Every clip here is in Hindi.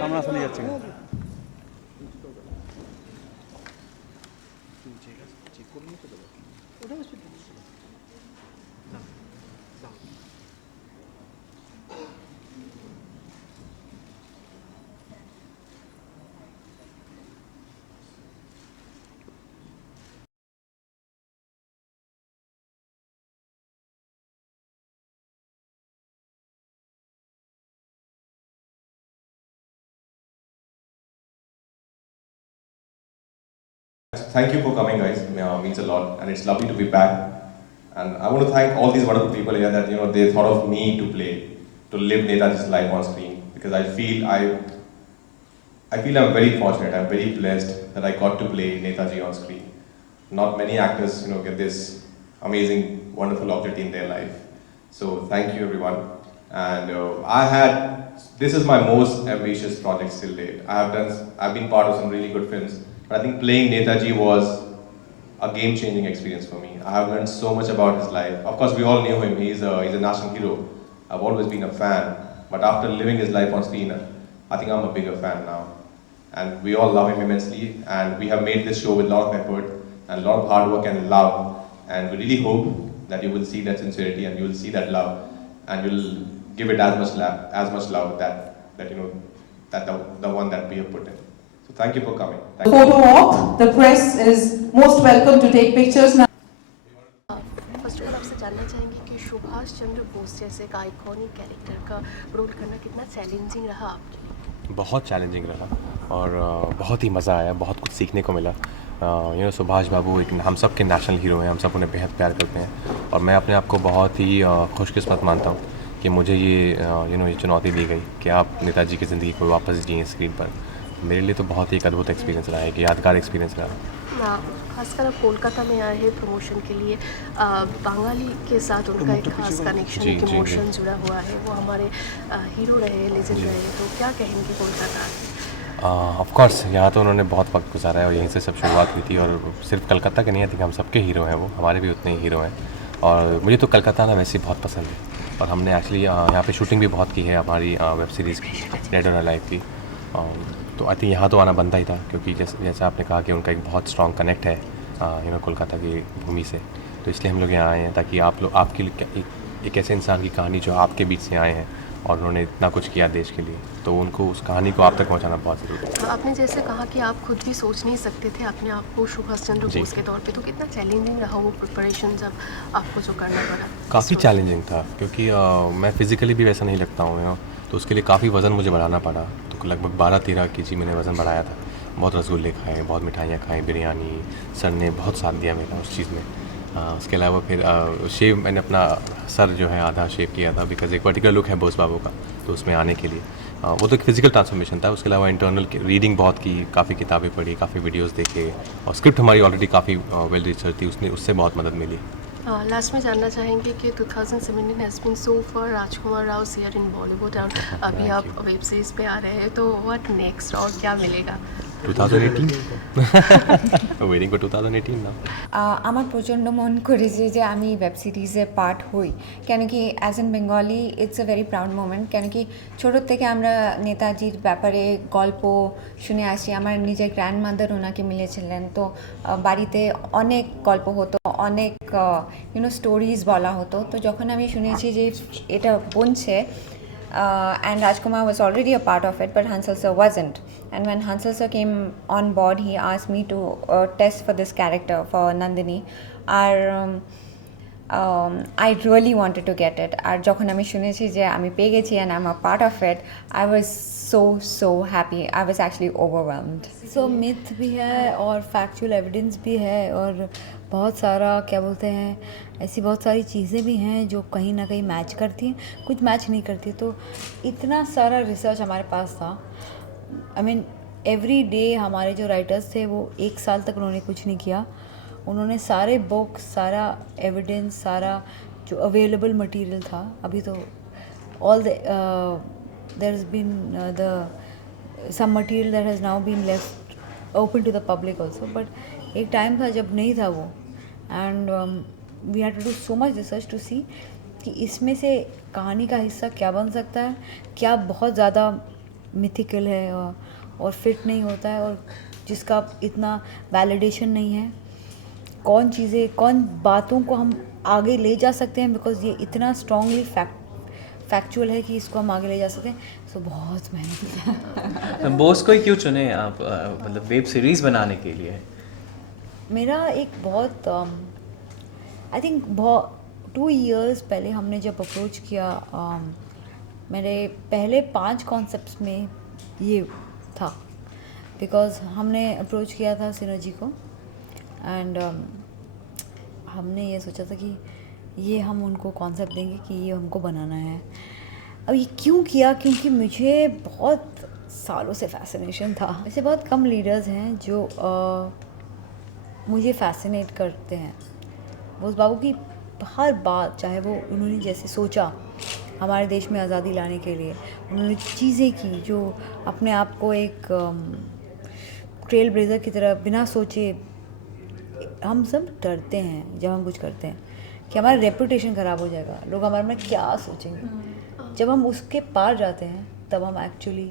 সামনাসামনি যাচ্ছে না। Thank you for coming, guys. Means a lot, and it's lovely to be back. And I want to thank all these wonderful people here that they thought of me to play, to live Netaji's life on screen, because I feel I'm very fortunate. I'm very blessed that I got to play Netaji on screen. Not many actors, get this amazing, wonderful opportunity in their life. So thank you, everyone. And this is my most ambitious project till date. I've been part of some really good films, but I think playing Netaji was a game-changing experience for me. I have learned so much about his life. Of course, we all knew him. He's a national hero. I've always been a fan. But after living his life on screen, I think I'm a bigger fan now. And we all love him immensely. And we have made this show with a lot of effort and a lot of hard work and love. And we really hope that you will see that sincerity and you will see that love, and you'll give it as much love that the one that we have put in. So thank you for coming. Thank you. Photo walk. The press is most welcome to take pictures now. First of all आपसे जानना चाहेंगे कि सुभाष चंद्र बोस जैसे एक आइकॉनिक कैरेक्टर का रोल करना कितना चैलेंजिंग रहा आपके लिए? बहुत चैलेंजिंग रहा और बहुत ही मज़ा आया, बहुत कुछ सीखने को मिला। सुभाष बाबू एक हम सब के नेशनल हीरो हैं, हम सब उन्हें बेहद प्यार करते हैं और मैं अपने आप को बहुत ही खुशकिस्मत मानता हूँ कि मुझे ये चुनौती दी गई कि आप नेताजी की ज़िंदगी को वापस जिए स्क्रीन पर। मेरे लिए तो बहुत ही एक अद्भुत एक्सपीरियंस रहा है, एक यादगार एक्सपीरियंस रहा। खासकर आप कोलकाता में आए हैं प्रमोशन के लिए, बंगाली के साथ उनका एक खास कनेक्शन, एक इमोशन जुड़ा हुआ है। वो हमारे हीरो रहे, लेजेंड रहे, तो क्या कहेंगे कोलकाता? ऑफ कोर्स यहाँ तो उन्होंने बहुत वक्त गुजारा है और यहीं से सब शुरुआत हुई थी। और सिर्फ कलकत्ता के नहीं, आई थिंक हम सबके हीरो हैं, वो हमारे भी उतने ही हीरो हैं। और मुझे तो कलकत्ता आना वैसे ही बहुत पसंद है और हमने एक्चुअली यहाँ पे शूटिंग भी बहुत की है हमारी वेब सीरीज़ की, डेड और अलाइव की। तो आई थिंक यहाँ तो आना बनता ही था क्योंकि जैसा आपने कहा कि उनका एक बहुत स्ट्रॉन्ग कनेक्ट है कोलकाता की भूमि से। तो इसलिए हम लोग यहाँ आए हैं ताकि आप लोग आपकी एक ऐसे इंसान की कहानी जो आपके बीच से आए हैं और उन्होंने इतना कुछ किया देश के लिए, तो उनको उस कहानी को आप तक पहुँचाना बहुत ज़रूरी है। आपने जैसे कहा कि आप खुद भी सोच नहीं सकते थे अपने आप को सुभाष चंद्र बोस के तौर पे, तो कितना चैलेंजिंग रहा वो प्रिपरेशन जब आपको जो करना पड़ा? काफ़ी चैलेंजिंग था क्योंकि मैं फ़िज़िकली भी वैसा नहीं लगता हूँ, तो उसके लिए काफ़ी वज़न मुझे बढ़ाना पड़ा। तो लगभग 12-13 केजी मैंने वज़न बढ़ाया था। बहुत रसगुल्ले खाए, बहुत मिठाइयाँ खाई, बिरयानी। सर ने बहुत साथ दिया मेरा उस चीज़ में। उसके अलावा फिर शेव मैंने अपना सर जो है आधा शेव किया था, बिकॉज एक पर्टिकुलर लुक है बोस बाबू का, तो उसमें आने के लिए वो तो एक फिजिकल ट्रांसफॉर्मेशन था। उसके अलावा इंटरनल रीडिंग बहुत की, काफ़ी किताबें पढ़ी, काफ़ी वीडियोस देखे और स्क्रिप्ट हमारी ऑलरेडी काफ़ी वेल रिसर्च थी, उससे बहुत मदद मिली। लास्ट में जानना चाहेंगे कि 2017 has been so far Rajkumar Rao here in Bollywood और अभी आप वेब सीरीज़ पे आ रहे हैं, तो व्हाट नेक्स्ट और क्या मिलेगा? 2018 ওয়েটিং ফর 2018 না। আমার প্রচণ্ড মন করেছে যে আমি ওয়েব সিরিজে পার্ট হই, কেন কি as an Bengali it's a very proud moment. কেন কি ছোটোর থেকে আমরা নেতাজির ব্যাপারে গল্প শুনে আসি, আমার নিজের গ্র্যান্ডমাদার ওনাকে মিলেছিলেন, তো বাড়িতে অনেক গল্প হতো, অনেক স্টোরিজ বলা হতো। তো যখন আমি শুনেছি যে এটা বনছে, and Rajkumar was already a part of it, but Hansal sir wasn't. And when Hansal sir came on board, he asked me to test for this character for Nandini. I really wanted to get it. আর যখন আমি শুনেছি যে আমি পেয়ে গেছি and I'm a part of it, I was so happy. I was actually overwhelmed. So myth भी है और फैक्चुअल एविडेंस भी है और बहुत सारा क्या बोलते हैं, ऐसी बहुत सारी चीज़ें भी हैं जो कहीं ना कहीं मैच करती हैं, कुछ मैच नहीं करती। तो इतना सारा रिसर्च हमारे पास था। आई मीन एवरी डे हमारे जो राइटर्स थे वो 1 साल तक उन्होंने कुछ नहीं किया। उन्होंने सारे बुक्स, सारा एविडेंस, सारा जो अवेलेबल मटेरियल था, अभी तो all there has been the some material that has now been left open to the public also, but एक टाइम था जब नहीं था वो। And we had to do so much research to see कि इसमें से कहानी का हिस्सा क्या बन सकता है, क्या बहुत ज़्यादा मिथिकल है और फिट नहीं होता है, और जिसका इतना वैलिडेशन नहीं है, कौन बातों को हम आगे ले जा सकते हैं, बिकॉज ये इतना स्ट्रांगली फैक्चुअल है कि इसको हम आगे ले जा सकते हैं। सो बहुत मेहनत है। बोस को ही क्यों चुने आप, मतलब वेब सीरीज़ बनाने के लिए? मेरा एक बहुत आई थिंक बहुत 2 years पहले हमने जब अप्रोच किया, मेरे पहले 5 कॉन्सेप्ट्स में ये था, बिकॉज हमने अप्रोच किया था सिनर्जी को, एंड हमने ये सोचा था कि ये हम उनको कॉन्सेप्ट देंगे कि ये हमको बनाना है। अब ये क्यों किया, क्योंकि मुझे बहुत सालों से फैसिनेशन था। ऐसे बहुत कम लीडर्स हैं जो मुझे फैसिनेट करते हैं। बोस बाबू की हर बात, चाहे वो उन्होंने जैसे सोचा हमारे देश में आज़ादी लाने के लिए, उन्होंने चीज़ें की जो अपने आप को एक ट्रेल ब्लेजर की तरह बिना सोचे, हम सब डरते हैं जब हम कुछ करते हैं कि हमारा रेपुटेशन ख़राब हो जाएगा, लोग हमारे में क्या सोचेंगे। जब हम उसके पार जाते हैं तब हम एक्चुअली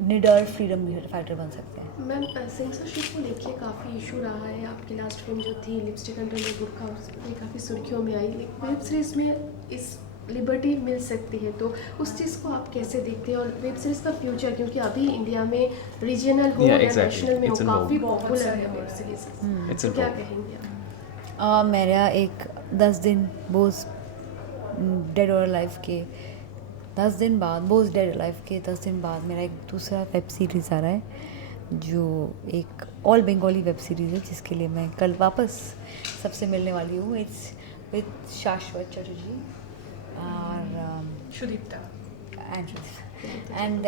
निडर फ्रीडम फाइटर बन सकते हैं। मैम, सेंसरशिप को लेके काफ़ी इशू रहा है। आपकी लास्ट फिल्म जो थी लिपस्टिक अंडर द बुर्का, उसमें काफ़ी सुर्खियों में आई। वेब सीरीज़ में इस लिबर्टी मिल सकती है, तो उस चीज़ को आप कैसे देखते हैं? और वेब सीरीज़ का फ्यूचर, क्योंकि अभी इंडिया में रीजनल हो या नेशनल में हो, काफ़ी पॉपुलर है वेब सीरीज, तो क्या कहेंगे आप? मेरा एक 10 दिन बोस डेड और लाइफ के 10 दिन बाद, बोस डेड लाइफ के 10 दिन बाद मेरा एक दूसरा वेब सीरीज़ आ रहा है, जो एक ऑल बंगाली वेब सीरीज़ है, जिसके लिए मैं कल वापस सबसे मिलने वाली हूँ। इट्स विद शाश्वत चटर्जी और Shudipta. and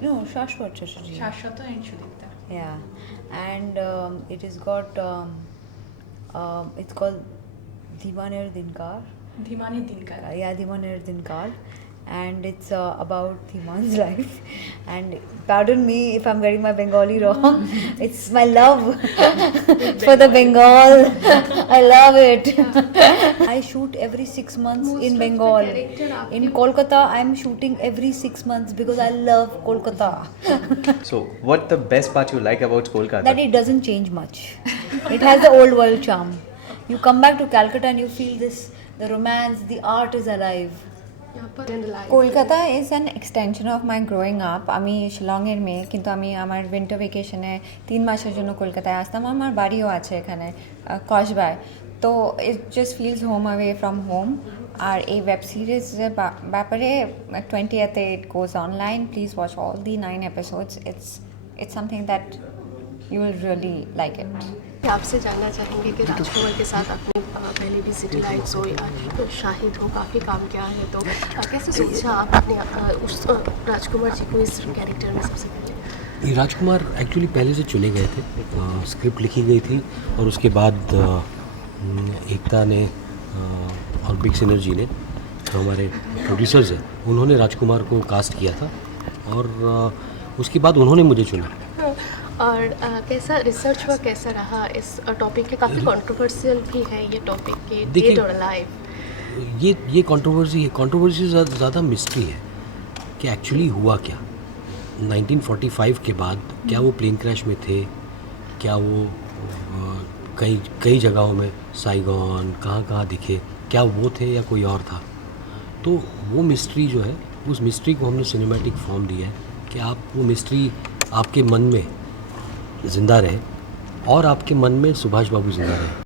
no, Shashwat Chatterjee. Shashwata and Shudipta. Yeah, and it is got it's called Divaner Dinkar. Dhimani Dinkar. Yeah, Divaner Dinkar, and it's about Dhiman's life. And pardon me if I'm getting my Bengali wrong. It's my love for the Bengal. I love it. I shoot every 6 months Most in of the Bengal. character आपके- In Kolkata, I'm shooting every 6 months because I love Kolkata. So, what the best part you like about Kolkata? That it doesn't change much. It has the old world charm. You come back to Calcutta and you feel this, the romance, the art is alive. यहाँ पर generalize Kolkata is an extension of my growing up. আমি শিলংয়ের মেয়ে, কিন্তু আমি আমার উইন্টার ভেকেশনে 3 মাসের জন্য কলকাতায় আসতাম। আমার বাড়িও আছে এখানে কসবায়, তো it just feels home away from home. আর এই ওয়েব সিরিজের ব্যাপারে 20th it goes online, please watch all the 9 episodes. It's something that you will really like it. आपसे जानना चाहेंगे कि राजकुमार के साथ आपने पहले भी सिटी लाइट्स हो या शाहिद हो काफ़ी काम किया है, तो कैसे सोचा आपने उस राजकुमार जी को इस कैरेक्टर में सबसे पहले? ये राजकुमार एक्चुअली पहले से चुने गए थे, स्क्रिप्ट लिखी गई थी और उसके बाद एकता ने और बिग सिनर्जी ने, जो हमारे प्रोड्यूसर्स हैं, उन्होंने राजकुमार को कास्ट किया था और उसके बाद उन्होंने मुझे चुना। और कैसा रिसर्च हुआ, कैसा रहा इस टॉपिक पे? काफ़ी कंट्रोवर्शियल भी है ये टॉपिक के, देखिए, डेड और लाइफ। ये कंट्रोवर्सी ज़्यादा मिस्ट्री है कि एक्चुअली हुआ क्या 1945 के बाद। क्या वो प्लेन क्रैश में थे, क्या वो कई जगहों में, साइगॉन, कहाँ दिखे, क्या वो थे या कोई और था? तो वो मिस्ट्री जो है, उस मिस्ट्री को हमने सिनेमैटिक फॉर्म दिया है कि आप वो मिस्ट्री आपके मन में ज़िंदा रहे और आपके मन में सुभाष बाबू ज़िंदा रहे।